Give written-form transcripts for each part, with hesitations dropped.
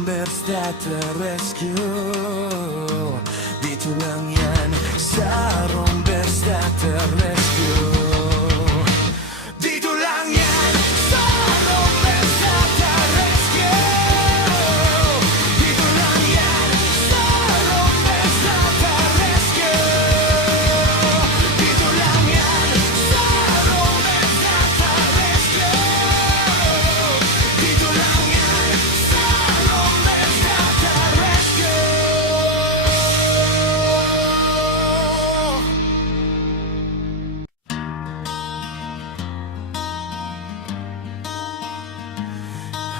Rombers that rescue. Dito lang yan sa Rombers that rescue. Dito lang yan sa Rombers that rescue. Dito lang yan sa Rombers that rescue. Dito lang yan sa Rombers that rescue. Dito lang yan sa Rombers that rescue.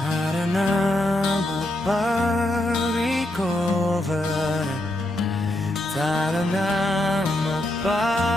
Para na magpa-recover, para na magpa